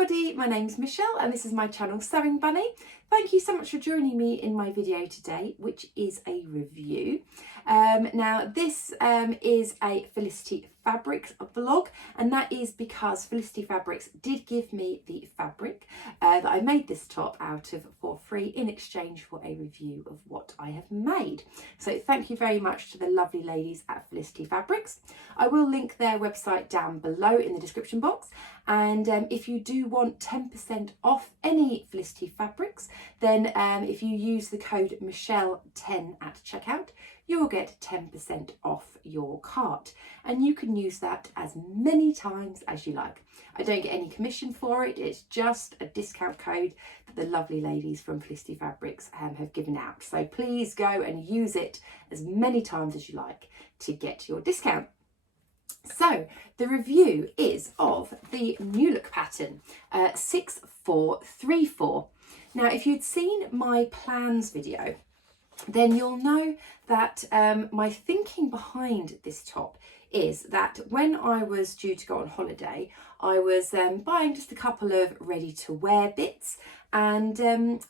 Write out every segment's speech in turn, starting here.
everybody, my name's Michelle and this is my channel Sewing Bunny. Thank you so much for joining me in my video today, which is a review. Now this is a Felicity Fabrics vlog, and that is because Felicity Fabrics did give me the fabric that I made this top out of for free in exchange for a review of what I have made. So thank you very much to the lovely ladies at Felicity Fabrics. I will link their website down below in the description box, and if you do want 10% off any Felicity Fabrics, then if you use the code Michelle10 at checkout, you will get 10% off your cart, and you can use that as many times as you like. I don't get any commission for it, it's just a discount code that the lovely ladies from Felicity Fabrics have given out. So please go and use it as many times as you like to get your discount. So the review is of the Newlook pattern 6434. Now if you'd seen my plans video, then you'll know that my thinking behind this top is that when I was due to go on holiday, I was buying just a couple of ready to wear bits, and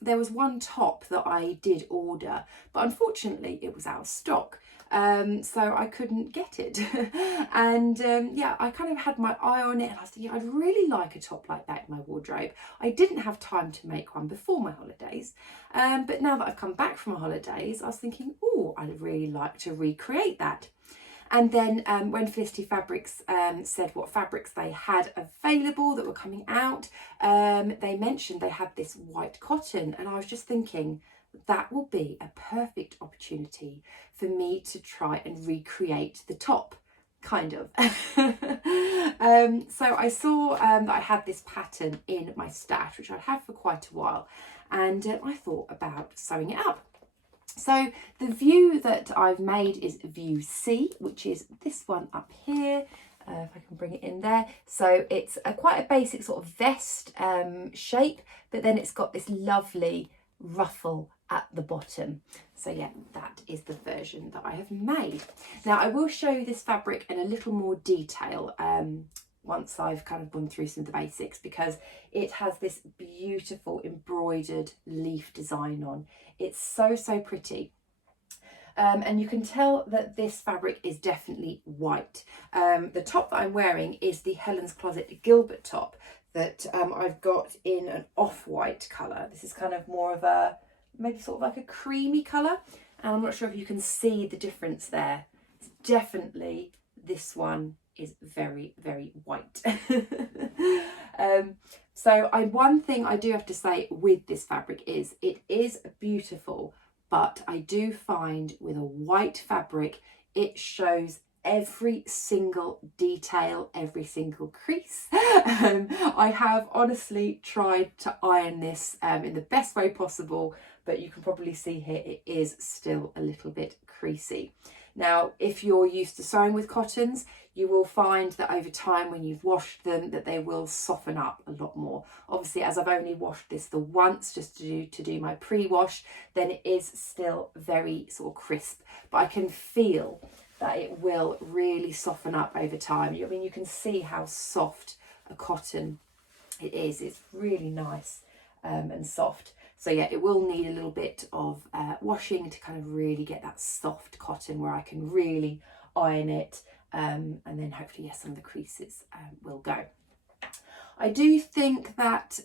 there was one top that I did order, but unfortunately it was out of stock. So I couldn't get it and yeah, I kind of had my eye on it, and I was thinking I'd really like a top like that in my wardrobe. I didn't have time to make one before my holidays, but now that I've come back from my holidays, I was thinking, oh, I'd really like to recreate that. And then when Felicity Fabrics said what fabrics they had available that were coming out, they mentioned they had this white cotton, and I was just thinking that will be a perfect opportunity for me to try and recreate the top, kind of. So I saw that I had this pattern in my stash, which I'd had for quite a while, and I thought about sewing it up. So the view that I've made is view C, which is this one up here. If I can bring it in there. So it's quite a basic sort of vest shape, but then it's got this lovely ruffle at the bottom. So yeah, that is the version that I have made. Now I will show you this fabric in a little more detail once I've kind of gone through some of the basics, because it has this beautiful embroidered leaf design on. It's so pretty. And you can tell that this fabric is definitely white. The top that I'm wearing is the Helen's Closet Gilbert top that I've got in an off-white colour. This is kind of more of a, maybe sort of like a creamy colour. And I'm not sure if you can see the difference there. It's definitely, this one is very white. So one thing I do have to say with this fabric is it is beautiful, but I do find with a white fabric, it shows every single detail, every single crease. I have honestly tried to iron this in the best way possible, but you can probably see here it is still a little bit creasy. Now, if you're used to sewing with cottons, you will find that over time when you've washed them that they will soften up a lot more. Obviously, as I've only washed this the once just to do my pre-wash, then it is still very sort of crisp, but I can feel that it will really soften up over time. I mean, you can see how soft a cotton it is. It's really nice and soft. So yeah, it will need a little bit of washing to kind of really get that soft cotton where I can really iron it, and then hopefully, yes, some of the creases will go. I do think that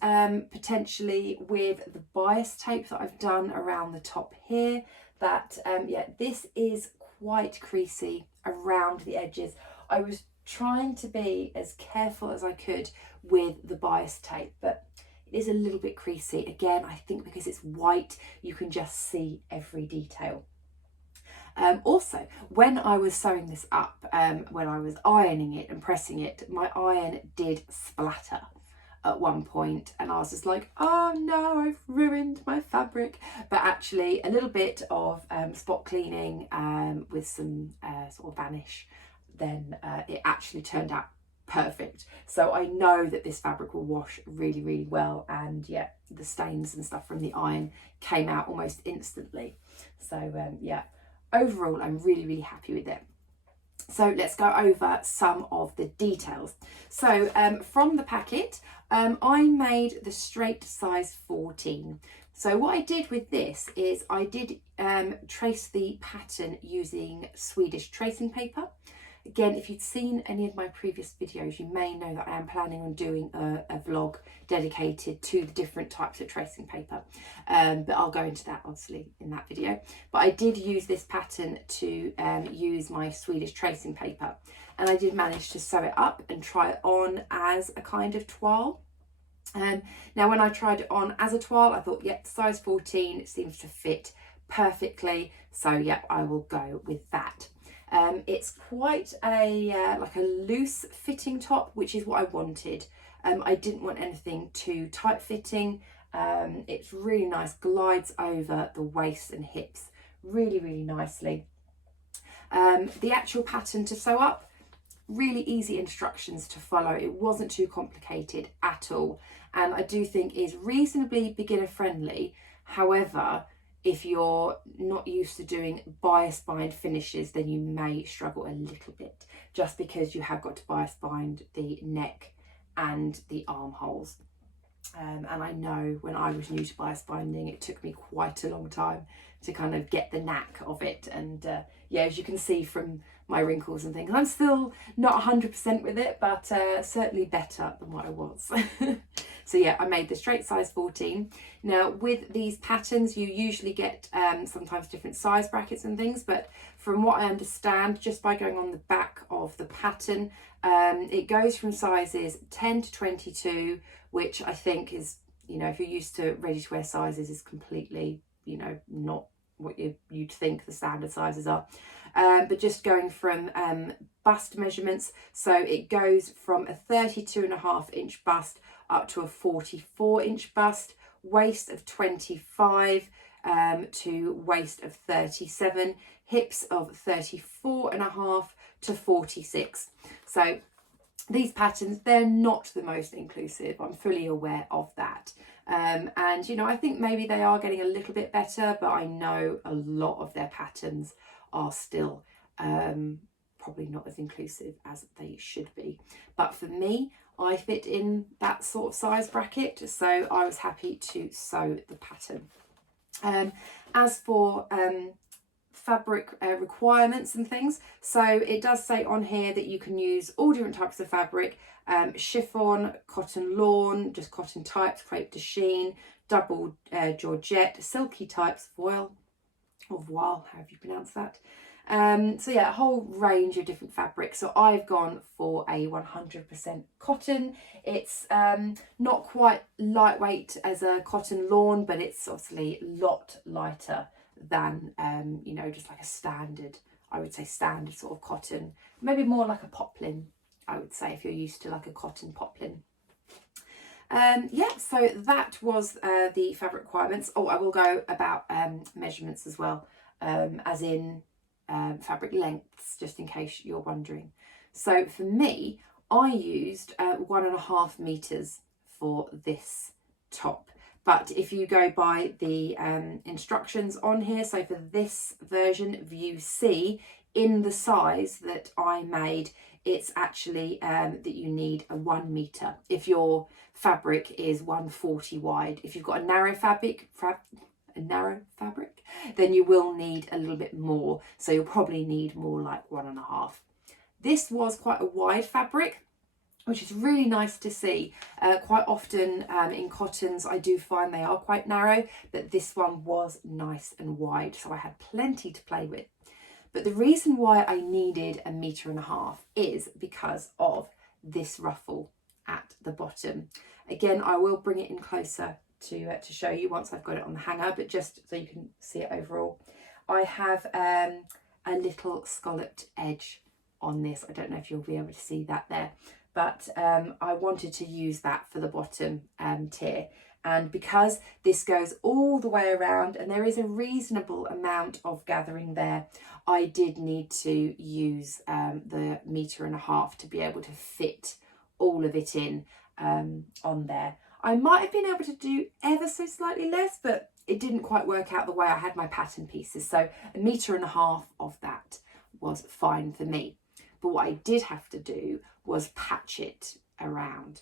potentially with the bias tape that I've done around the top here, that yeah, this is quite creasy around the edges. I was trying to be as careful as I could with the bias tape, but it is a little bit creasy. Again, I think because it's white, you can just see every detail. Also, when I was sewing this up, when I was ironing it and pressing it, my iron did splatter at one point, and I was just like, oh no, I've ruined my fabric. But actually a little bit of spot cleaning with some sort of vanish, then it actually turned out perfect. So I know that this fabric will wash really well, and yeah, the stains and stuff from the iron came out almost instantly. So yeah, overall I'm really happy with it. So let's go over some of the details. So from the packet, I made the straight size 14. So what I did with this is I did trace the pattern using Swedish tracing paper. Again, if you'd seen any of my previous videos, you may know that I am planning on doing a vlog dedicated to the different types of tracing paper. But I'll go into that obviously in that video. But I did use this pattern to use my Swedish tracing paper. And I did manage to sew it up and try it on as a kind of toile. Now when I tried it on as a toile, I thought, yep, size 14, it seems to fit perfectly. So yep, I will go with that. It's quite a like a loose fitting top, which is what I wanted. I didn't want anything too tight fitting. It's really nice, glides over the waist and hips really, really nicely. The actual pattern to sew up, really easy instructions to follow. It wasn't too complicated at all, and I do think is reasonably beginner friendly. However, if you're not used to doing bias bind finishes, then you may struggle a little bit, just because you have got to bias bind the neck and the armholes. And I know when I was new to bias binding, it took me quite a long time to kind of get the knack of it. And yeah, as you can see from my wrinkles and things, I'm still not 100% with it, but certainly better than what I was. So yeah, I made the straight size 14. Now with these patterns, you usually get sometimes different size brackets and things, but from what I understand, just by going on the back of the pattern, it goes from sizes 10 to 22, which I think is, you know, if you're used to ready to wear sizes, is completely, you know, not what you'd think the standard sizes are. But just going from bust measurements, so it goes from a 32.5-inch bust up to a 44-inch bust, waist of 25 to waist of 37, hips of 34.5 to 46. So these patterns, they're not the most inclusive. I'm fully aware of that. And, you know, I think maybe they are getting a little bit better, but I know a lot of their patterns are still probably not as inclusive as they should be. But for me, I fit in that sort of size bracket, so I was happy to sew the pattern. As for fabric requirements and things, so it does say on here that you can use all different types of fabric: chiffon, cotton lawn, just cotton types, crepe de chine, double georgette, silky types, voile, or voile, however you pronounce that. So yeah, a whole range of different fabrics. So I've gone for a 100% cotton. It's not quite lightweight as a cotton lawn, but it's obviously a lot lighter than you know, just like a standard, I would say standard sort of cotton, maybe more like a poplin, I would say, if you're used to like a cotton poplin. Yeah, so that was the fabric requirements. Oh, I will go about measurements as well, as in fabric lengths, just in case you're wondering. So for me, I used 1.5 meters for this top. But if you go by the instructions on here, so for this version, view C, in the size that I made, it's actually that you need a 1 meter if your fabric is 140 wide. If you've got a narrow fabric, then you will need a little bit more. So you'll probably need more like 1.5. This was quite a wide fabric, which is really nice to see. Quite often in cottons, I do find they are quite narrow, but this one was nice and wide, so I had plenty to play with. But the reason why I needed 1.5 meters is because of this ruffle at the bottom. Again, I will bring it in closer to show you once I've got it on the hanger, but just so you can see it overall. I have a little scalloped edge on this. I don't know if you'll be able to see that there, but I wanted to use that for the bottom tier. And because this goes all the way around and there is a reasonable amount of gathering there, I did need to use the 1.5 meters to be able to fit all of it in on there. I might have been able to do ever so slightly less, but it didn't quite work out the way I had my pattern pieces. So 1.5 meters of that was fine for me. but what I did have to do was patch it around.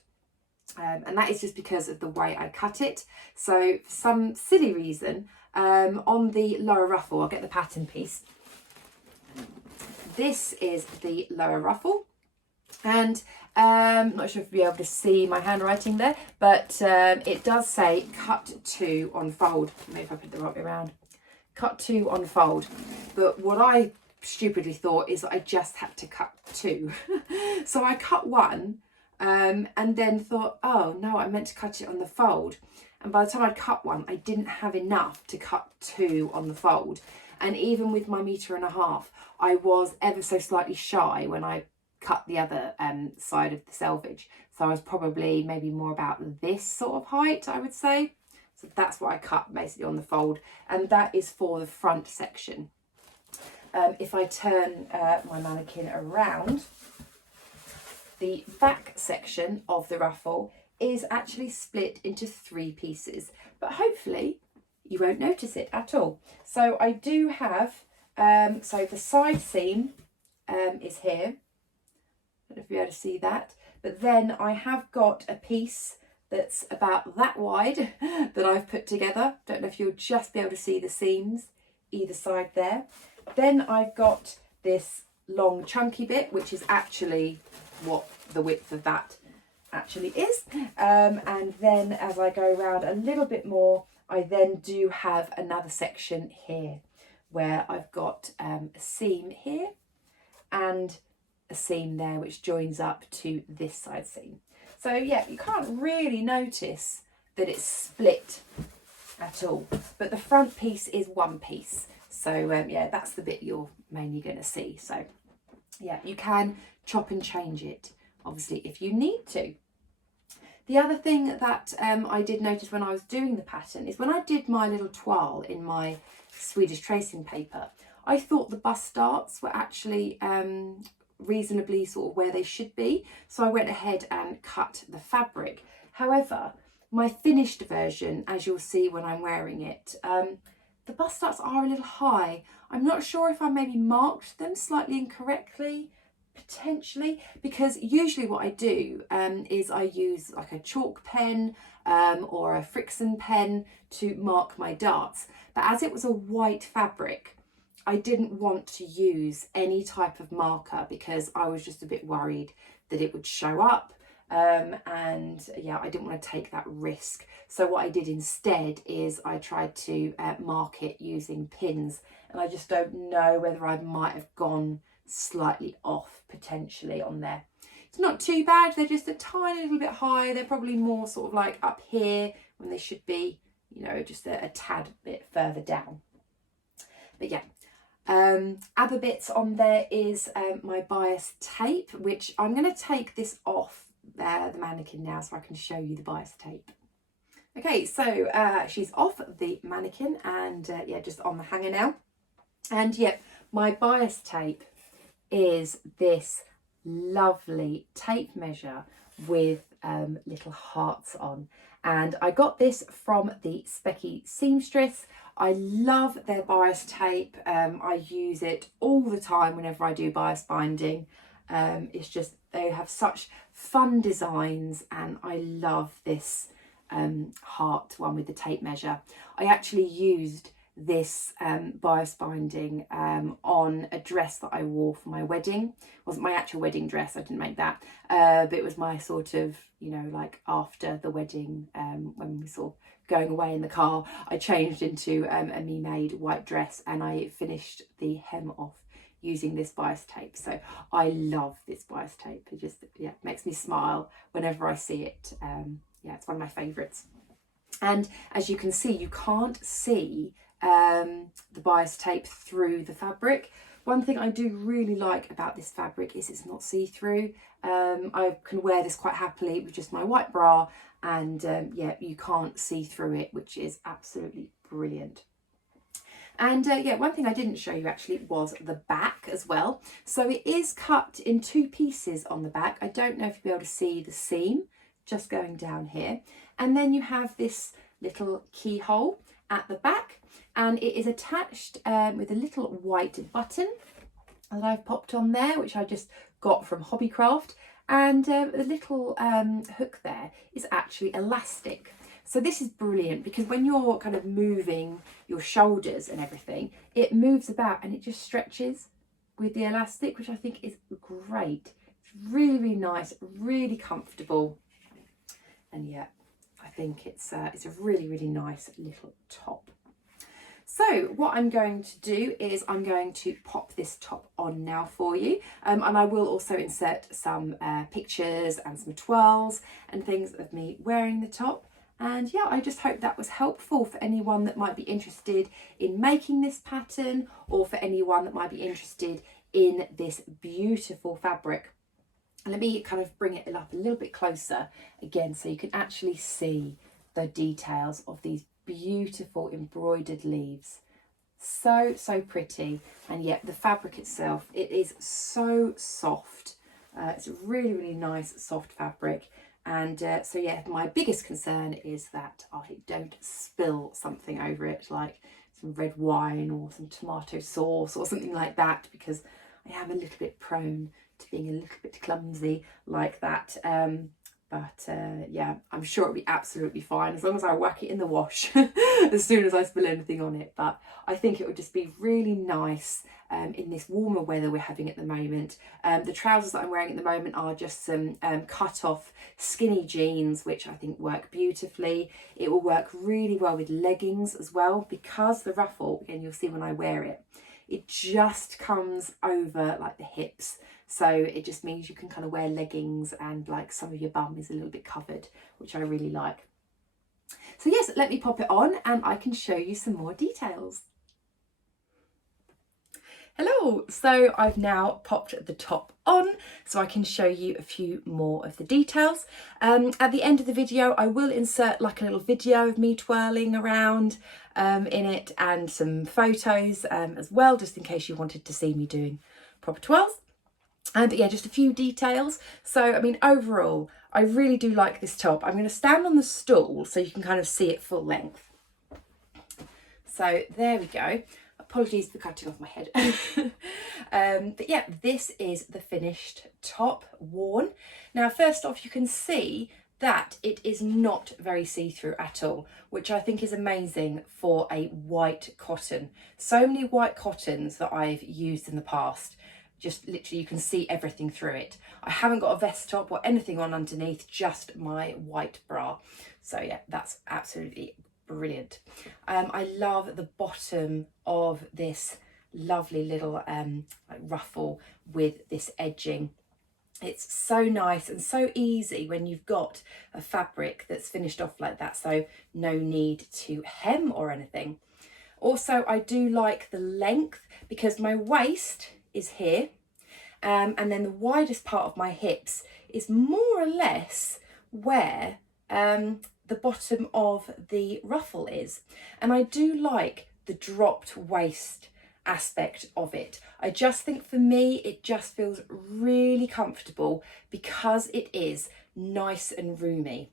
And that is just because of the way I cut it. So for some silly reason, on the lower ruffle, I'll get the pattern piece. This is the lower ruffle, and I'm not sure if you'll be able to see my handwriting there, but it does say cut 2 on fold. Maybe if I put the right way around. Cut 2 on fold. But what I stupidly thought is that I just had to cut 2. So I cut 1 and then thought, oh no, I meant to cut it on the fold. And by the time I'd cut 1, I didn't have enough to cut 2 on the fold. And even with my 1.5 meters, I was ever so slightly shy when I cut the other side of the selvage. So I was probably maybe more about this sort of height, I would say. So that's what I cut basically on the fold. And that is for the front section. If I turn my mannequin around, the back section of the ruffle is actually split into 3 pieces, but hopefully you won't notice it at all. So I do have, so the side seam is here. I don't know if you'll be able to see that, but then I have got a piece that's about that wide that I've put together. Don't know if you'll just be able to see the seams either side there. Then I've got this long chunky bit, which is actually what the width of that actually is. And then as I go around a little bit more, I then do have another section here where I've got a seam here and a seam there which joins up to this side seam. So yeah, you can't really notice that it's split at all, but the front piece is one piece. So yeah, that's the bit you're mainly going to see. So yeah, you can chop and change it, obviously, if you need to. The other thing that I did notice when I was doing the pattern is when I did my little toile in my Swedish tracing paper, I thought the bust darts were actually reasonably sort of where they should be. So I went ahead and cut the fabric. However, my finished version, as you'll see when I'm wearing it, the bust darts are a little high. I'm not sure if I maybe marked them slightly incorrectly, potentially, because usually what I do is I use like a chalk pen or a Frixion pen to mark my darts. But as it was a white fabric, I didn't want to use any type of marker because I was just a bit worried that it would show up. And yeah, I didn't want to take that risk. So what I did instead is I tried to mark it using pins, and I just don't know whether I might have gone slightly off potentially on there. It's not too bad, they're just a tiny little bit high. They're probably more sort of like up here when they should be, you know, just a tad bit further down. But yeah, other bits on there is my bias tape, which I'm going to take this off the mannequin now so I can show you the bias tape. Okay, so she's off the mannequin and yeah, just on the hanger now. And yep, my bias tape is this lovely tape measure with little hearts on, and I got this from the Specky seamstress. I love their bias tape. I use it all the time whenever I do bias binding. It's just, they have such fun designs, and I love this heart one with the tape measure. I actually used this bias binding on a dress that I wore for my wedding. It wasn't my actual wedding dress, I didn't make that, but it was my sort of, you know, like after the wedding, when we sort of going away in the car, I changed into a me-made white dress, and I finished the hem off using this bias tape. So I love this bias tape. It just, yeah, makes me smile whenever I see it. Yeah, it's one of my favourites. And as you can see, you can't see the bias tape through the fabric. One thing I do really like about this fabric is it's not see-through. I can wear this quite happily with just my white bra, and yeah, you can't see through it, which is absolutely brilliant. And yeah, one thing I didn't show you actually was the back as well. So it is cut in 2 pieces on the back. I don't know if you'll be able to see the seam just going down here. And then you have this little keyhole at the back, and it is attached with a little white button. that I've popped on there, which I just got from Hobbycraft. And the little hook there is actually elastic. So this is brilliant because when you're kind of moving your shoulders and everything, it moves about and it just stretches with the elastic, which I think is great. It's really, really nice, really comfortable. And yeah, I think it's a really, really nice little top. So what I'm going to do is I'm going to pop this top on now for you, and I will also insert some pictures and some twirls and things of me wearing the top. And yeah, I just hope that was helpful for anyone that might be interested in making this pattern, or for anyone that might be interested in this beautiful fabric. And let me kind of bring it up a little bit closer again so you can actually see the details of these beautiful embroidered leaves. So pretty. And yet the fabric itself, it is so soft. It's a really, really nice soft fabric. And so yeah, my biggest concern is that I don't spill something over it, like some red wine or some tomato sauce or something like that, because I am a little bit prone to being a little bit clumsy like that. Yeah, I'm sure it'll be absolutely fine as long as I whack it in the wash as soon as I spill anything on it. But I think it would just be really nice in this warmer weather we're having at the moment. The trousers that I'm wearing at the moment are just some cut off skinny jeans, which I think work beautifully. It will work really well with leggings as well, because the ruffle, again, you'll see when I wear it, it just comes over like the hips. So it just means you can kind of wear leggings and like some of your bum is a little bit covered, which I really like. So yes, let me pop it on and I can show you some more details. Hello, so I've now popped the top on so I can show you a few more of the details. At the end of the video, I will insert like a little video of me twirling around in it, and some photos as well, just in case you wanted to see me doing proper twirls. But yeah, just a few details. So, I mean, overall, I really do like this top. I'm going to stand on the stool so you can kind of see it full length. So there we go. Apologies for cutting off my head. But yeah, this is the finished top worn. Now, first off, you can see that it is not very see-through at all, which I think is amazing for a white cotton. So many white cottons that I've used in the past, just literally you can see everything through it. I haven't got a vest top or anything on underneath, just my white bra. So yeah, that's absolutely brilliant. I love the bottom of this lovely little like ruffle with this edging. It's so nice and so easy when you've got a fabric that's finished off like that, so no need to hem or anything. Also, I do like the length because my waist is here, and then the widest part of my hips is more or less where the bottom of the ruffle is. And I do like the dropped waist aspect of it. I just think for me it just feels really comfortable because it is nice and roomy.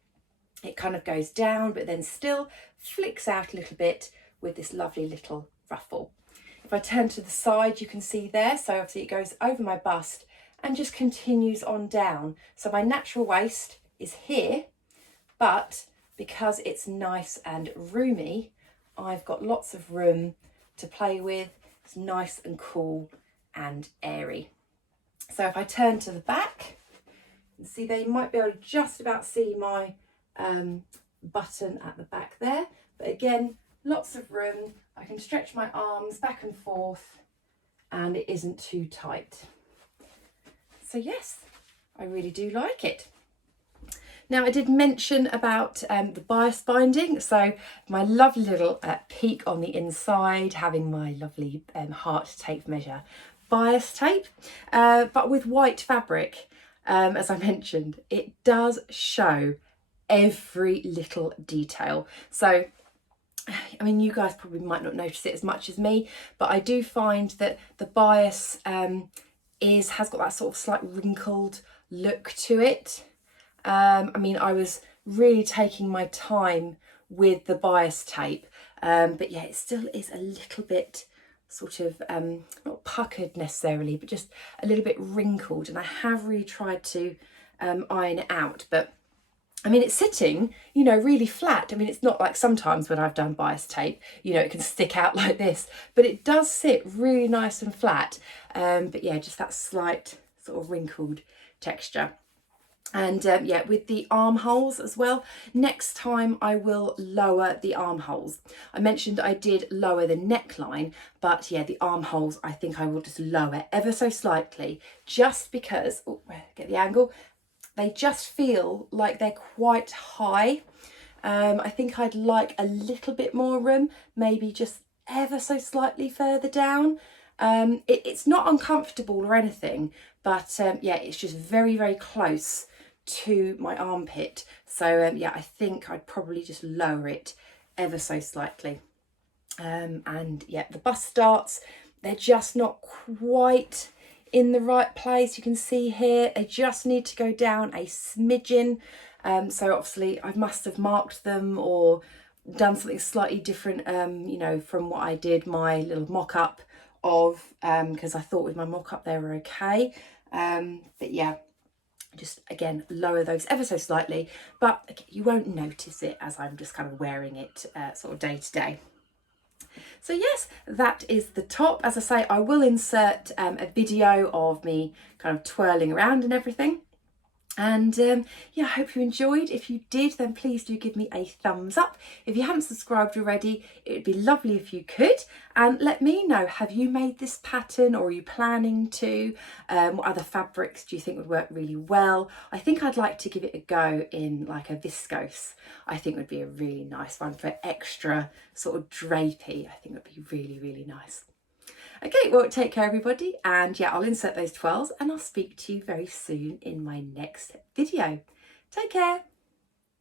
It kind of goes down but then still flicks out a little bit with this lovely little ruffle. If I turn to the side, you can see there, so obviously it goes over my bust and just continues on down. So my natural waist is here, but because it's nice and roomy, I've got lots of room to play with. It's nice and cool and airy. So if I turn to the back, you can see there, you might be able to just about see my button at the back there. But again, lots of room. I can stretch my arms back and forth and it isn't too tight. So yes, I really do like it. Now, I did mention about the bias binding, so my lovely little peak on the inside, having my lovely heart tape measure bias tape, but with white fabric, as I mentioned, it does show every little detail. So, I mean, you guys probably might not notice it as much as me, but I do find that the bias has got that sort of slight wrinkled look to it. I mean, I was really taking my time with the bias tape, but yeah, it still is a little bit sort of, not puckered necessarily, but just a little bit wrinkled. And I have really tried to iron it out, but I mean, it's sitting, you know, really flat. I mean, it's not like sometimes when I've done bias tape, you know, it can stick out like this, but it does sit really nice and flat. But yeah, just that slight sort of wrinkled texture. And yeah, with the armholes as well, next time I will lower the armholes. I mentioned I did lower the neckline, but yeah, the armholes I think I will just lower ever so slightly, just because, oh, get the angle, they just feel like they're quite high. I think I'd like a little bit more room, maybe just ever so slightly further down. It's not uncomfortable or anything, but yeah, it's just very, very close to my armpit. So yeah, I think I'd probably just lower it ever so slightly. And yeah, the bust darts, they're just not quite in the right place. You can see here, they just need to go down a smidgen. So obviously I must have marked them or done something slightly different, you know, from what I did my little mock-up of, because I thought with my mock-up they were okay. But yeah, just again lower those ever so slightly, but you won't notice it as I'm just kind of wearing it sort of day to day. So yes, that is the top. As I say, I will insert a video of me kind of twirling around and everything. And yeah, I hope you enjoyed. If you did, then please do give me a thumbs up. If you haven't subscribed already, it would be lovely if you could. And let me know, have you made this pattern or are you planning to? What other fabrics do you think would work really well? I think I'd like to give it a go in like a viscose. I think would be a really nice one for extra sort of drapey. I think would be really, really nice. Okay, well, take care everybody, and yeah, I'll insert those twirls and I'll speak to you very soon in my next video. Take care.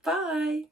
Bye.